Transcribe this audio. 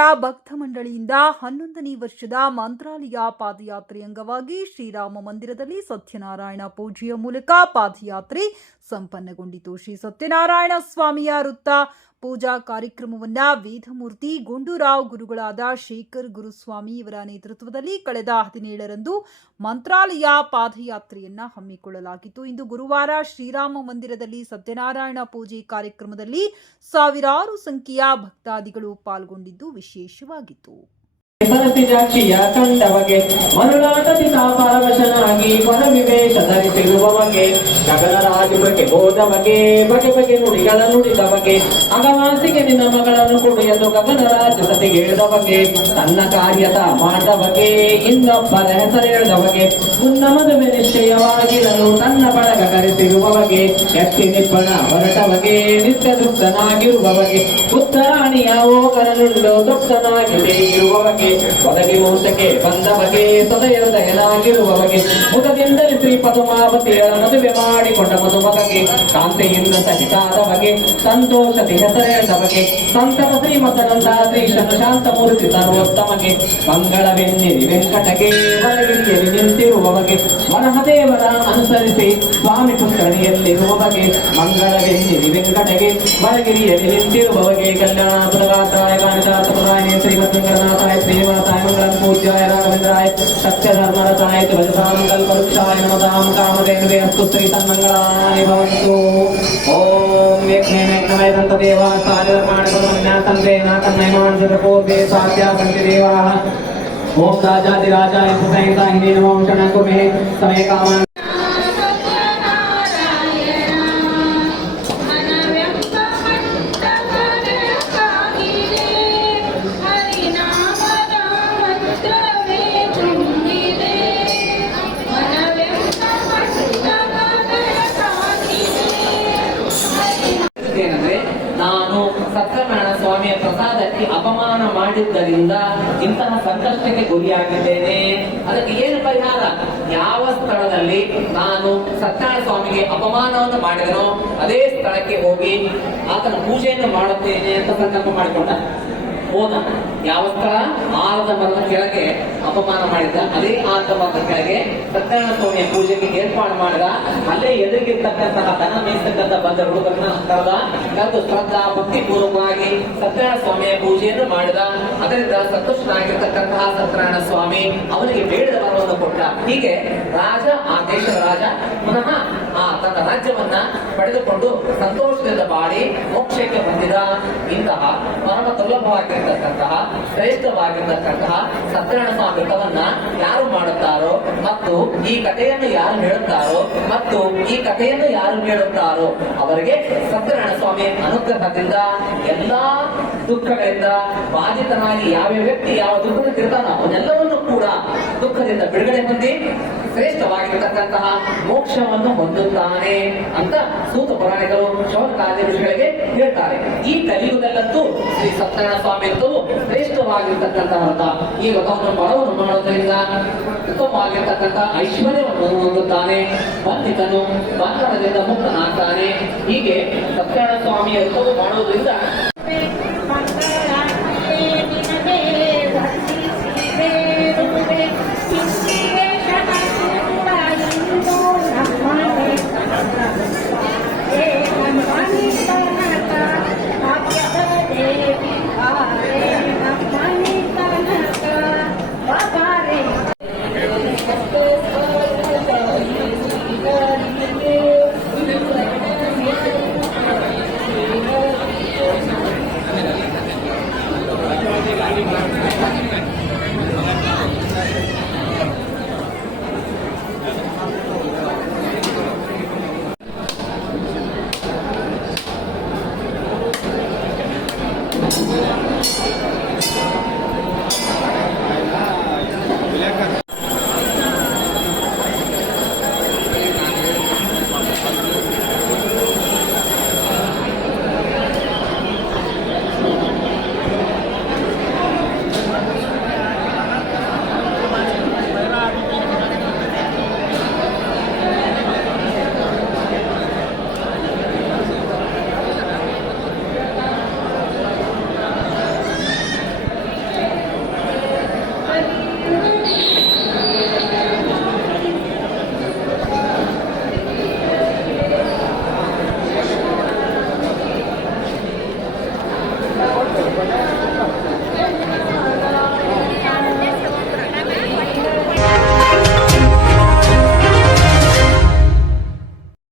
ಶ್ರೀರಾಮಚಂದ್ರ ಭಕ್ತ ಮಂಡಳಿಯಿಂದ 11ನೇ ವರ್ಷದ ಮಂತ್ರಾಲಯ ಪಾದಯಾತ್ರೆ ಅಂಗವಾಗಿ ಶ್ರೀರಾಮ ಮಂದಿರದಲ್ಲಿ ಸತ್ಯನಾರಾಯಣ ಪೂಜೆಯ ಮೂಲಕ ಪಾದಯಾತ್ರೆ ಸಂಪನ್ನಗೊಂಡಿತು. ಶ್ರೀ ಸತ್ಯನಾರಾಯಣ ಸ್ವಾಮಿಯ ವೃತ್ತ ಪೂಜಾ ಕಾರ್ಯಕ್ರಮವನ್ನು ವೇದಮೂರ್ತಿ ಗುಂಡೂರಾವ್ ಗುರುಗಳಾದ ಶೇಖರ್ ಗುರುಸ್ವಾಮಿ ಇವರ ನೇತೃತ್ವದಲ್ಲಿ ಕಳೆದ 17ರಂದು ಮಂತ್ರಾಲಯ ಪಾದಯಾತ್ರೆಯನ್ನ ಹಮ್ಮಿಕೊಳ್ಳಲಾಗಿತ್ತು. ಇಂದು ಗುರುವಾರ ಶ್ರೀರಾಮ ಮಂದಿರದಲ್ಲಿ ಸತ್ಯನಾರಾಯಣ ಪೂಜೆ ಕಾರ್ಯಕ್ರಮದಲ್ಲಿ ಸಾವಿರಾರು ಸಂಖ್ಯೆಯ ಭಕ್ತಾದಿಗಳು ಪಾಲ್ಗೊಂಡಿದ್ದು ವಿಶೇಷವಾಗಿತ್ತು. ಸರಸಿಜಾಕ್ಷಿಯ ಕಂಡವಗೆ ಮರುಳಾಟದಿ ಪರವಶನಾಗಿ ಪರವಿವೇಶ ಧರಿಸಿರುವವಗೆ ಗಗನರಾಜುಗೆ ಹೋದವಗೆ ಬಗೆ ಬಗೆ ನುಡಿಗಳ ನುಡಿದವಗೆ ಅಗವಾಸಿಗೆ ನಿನ್ನ ಮಗಳನ್ನು ಕುಡಿಯಲು ಗಗನರಾಜ ಸತಿಗಿಳಿದವಗೆ ತನ್ನ ಕಾರ್ಯದ ಮಾಡವಗೆ ಇನ್ನೊಬ್ಬರ ಹೆಸರೇಳಿದವಗೆ ಮುನ್ನ ಮದುವೆ ನಿಶ್ಚಯವಾಗಿರಲು ತನ್ನ ಬಳಗ ಕರೆಸಿರುವವಗೆ ಎತ್ತಿ ನಿಬ್ಬಣ ಹೊರಟವಗೆ ನಿತ್ಯ ತೃಪ್ತನಾಗಿರುವವಗೆ ಉತ್ತರಾಣಿಯ ಓಕರನುಳ್ಳು ತೃಪ್ತನಾಗಿದೆ ಇರುವವಗೆ ಒದಗಿ ಮೋಸಕ್ಕೆ ಬಂದವಗೆ ಸದಯನಾಗಿರುವವಗೆ ಮುಖದಿಂದಲೇ ಶ್ರೀ ಪದ್ಮಾವತಿಯ ಮದುವೆ ಮಾಡಿಕೊಂಡ ಮದುಮಗಗೆ ಕಾಂತೆಯಿಂದ ಸಹಿತಾದವಗೆ ಸಂತೋಷತೆ ಹೆಸರೇಳಿದವಗೆ ಸಂತರ ಶ್ರೀಮತನಂದ ಶ್ರೀಶನ ಶಾಂತಮೂರ್ತಿ ಸರ್ವೋತ್ತಮಗೆ ಮಂಗಳವೆನ್ನಿರಿ ವೆಂಕಟಗೆ ವರಗಿರಿಯಲ್ಲಿ ನಿಂತಿರುವವಗೆ ವರಹದೇವರ ಅನುಸರಿಸಿ ಸ್ವಾಮಿ ಪುತ್ರಣಿಯಲ್ಲಿರುವವಗೆ ಮಂಗಳವೆನ್ನಿರಿ ವೆಂಕಟಗೆ ವರಗಿರಿಯಲ್ಲಿ ನಿಂತಿರುವವಗೆ ಕಲ್ಯಾಣಾಪುರಗಾತ್ರಾಯ ಕಾಣಿತಾಪುರಾಯ ಶ್ರೀಮದ್ರಂಗನಾಥಾಯ ಶ್ರೀನಿವಾಸಾಯ ಮಂಗಳಂ ಪೂಜ್ಯಾಯ ರಾಘವೇಂದ್ರಾಯ ಸತ್ಯಧರ್ಮರತಾಯ ಕಲ್ಪವೃಕ್ಷಾಯ ನಮತಾಂ ಕಾಮಧೇನುವೇ ಅಸ್ತು ಶ್ರೀ ತನ್ಮಂಗಳಾನಿ ಭವಂತು. ಓಂ ಯಜ್ಞೇನ ದಂತದೇವಾಸ್ತಾಯ ಧರ್ಮಾಣಕರ್ಮಣ್ಯಾಸಂದೇನ ತನ್ನೈಮಾಂಸರಕೋಪೇ ಸಾಧ್ಯಾಸಂತಿ ದೇವಾಃ. ಓಂ ರಾಜಾದಿರಾಜಾಯ ಸುತೈತಾಹಿನೇ ನಮೋ ಶರಣಕುಮೇ ಸಮಯ ಕಾಮಾನ್ ನಾನು ಸತ್ಯನಾರಾಯಣ ಸ್ವಾಮಿಯ ಪ್ರಸಾದಕ್ಕೆ ಅಪಮಾನ ಮಾಡಿದ್ದರಿಂದ ಇಂತಹ ಸಂಕಷ್ಟಕ್ಕೆ ಗುರಿಯಾಗಿದ್ದೇನೆ. ಅದಕ್ಕೆ ಏನು ಪರಿಹಾರ? ಯಾವ ಸ್ಥಳದಲ್ಲಿ ನಾನು ಸತ್ಯನಾರಾಯಣ ಸ್ವಾಮಿಗೆ ಅಪಮಾನವನ್ನು ಮಾಡಿದನೋ ಅದೇ ಸ್ಥಳಕ್ಕೆ ಹೋಗಿ ಆತನ ಪೂಜೆಯನ್ನು ಮಾಡುತ್ತೇನೆ ಅಂತ ಸಂಕಲ್ಪ ಮಾಡಿಕೊಂಡ. ಹೋದ ಯಾವ ಸ್ಥಳ? ಆಲದ ಮರದ ಕೆಳಗೆ ಅಪಮಾನ ಮಾಡಿದ. ಅದೇ ಆಲದ ಮರದ ಕೆಳಗೆ ಸತ್ಯನಾರಾಯಣ ಸ್ವಾಮಿಯ ಪೂಜೆಗೆ ಏರ್ಪಾಡು ಮಾಡಿದ. ಅಲ್ಲೇ ಎದುರಿಗಿರ್ತಕ್ಕಂತಹ ದನ ಮೇಯಿಸ್ತಕ್ಕಂಥ ಬಂದ ಹುಡುಗರನ್ನ ಕರೆದು ಶ್ರದ್ಧಾ ಭಕ್ತಿ ಪೂರ್ವಕವಾಗಿ ಸತ್ಯನಾರಾಯಣ ಸ್ವಾಮಿಯ ಪೂಜೆಯನ್ನು ಮಾಡಿದ. ಅದರಿಂದ ಸಂತುಷ್ಟನಾಗಿರ್ತಕ್ಕಂತಹ ಸತ್ಯನಾರಾಯಣ ಸ್ವಾಮಿ ಅವನಿಗೆ ಬೇಡದ ವರವನ್ನು ಕೊಟ್ಟ. ಹೀಗೆ ರಾಜ, ಆ ದೇಶದ ರಾಜ ಪುನಃ ತನ್ನ ರಾಜ್ಯವನ್ನ ಪಡೆದುಕೊಂಡು ಸಂತೋಷದಿಂದ ಬಾಳಿ ಮೋಕ್ಷಕ್ಕೆ ಬಂದಿದ. ಇಂತಹ ಪರಮ ದುರ್ಲಭವಾಗಿರ್ತಕ್ಕಂತಹ ಶ್ರೇಷ್ಠವಾಗಿರ್ತಕ್ಕಂತಹ ಸತ್ಯನಾರಾಯಣ ಸ್ವಾಮಿ ವ್ರತವನ್ನ ಯಾರು ಮಾಡುತ್ತಾರೋ ಮತ್ತು ಈ ಕಥೆಯನ್ನು ಯಾರು ಹೇಳುತ್ತಾರೋ ಮತ್ತು ಈ ಕಥೆಯನ್ನು ಯಾರು ಹೇಳುತ್ತಾರೋ ಅವರಿಗೆ ಸತ್ಯನಾರಾಯಣ ಸ್ವಾಮಿ ಅನುಗ್ರಹದಿಂದ ಎಲ್ಲಾ ದುಃಖಗಳಿಂದ ಬಾಧಿತನಾಗಿ ಯಾವ ವ್ಯಕ್ತಿ ಯಾವ ದುಃಖದಿಂದ ಇರ್ತಾನೋ ಅವನ್ನೆಲ್ಲವನ್ನು ಕೂಡ ದುಃಖದಿಂದ ಬಿಡುಗಡೆ ಹೊಂದಿ ಶ್ರೇಷ್ಠವಾಗಿರ್ತಕ್ಕಂತಹ ಮೋಕ್ಷವನ್ನು ಹೊಂದುತ್ತಾನೆ ಅಂತ ಸೂತ ಪುರಾಣಿಕರು ಶೌನಕಾದಿ ಋಷಿಗಳಿಗೆ ಹೇಳ್ತಾರೆ. ಈ ಕಲಿಯುಗದಲ್ಲಂತೂ ಶ್ರೀ ಸತ್ಯನಾರಾಯಣ ಸ್ವಾಮಿ ವ್ರತವು ಶ್ರೇಷ್ಠವಾಗಿರ್ತಕ್ಕಂತಹ ವ್ರತ. ಈ ವ್ರತವನ್ನು ಬಡವನು ಮಾಡೋದ್ರಿಂದ ಉತ್ತಮವಾಗಿರ್ತಕ್ಕಂತಹ ಐಶ್ವರ್ಯವನ್ನು ಹೊಂದುತ್ತಾನೆ. ಬಂಧಿತನು ಬಂಧನದಿಂದ ಮುಕ್ತನಾಗ್ತಾನೆ. ಹೀಗೆ ಸತ್ಯನಾರಾಯಣ ಸ್ವಾಮಿಯ ವ್ರತವು ಮಾಡುವುದರಿಂದ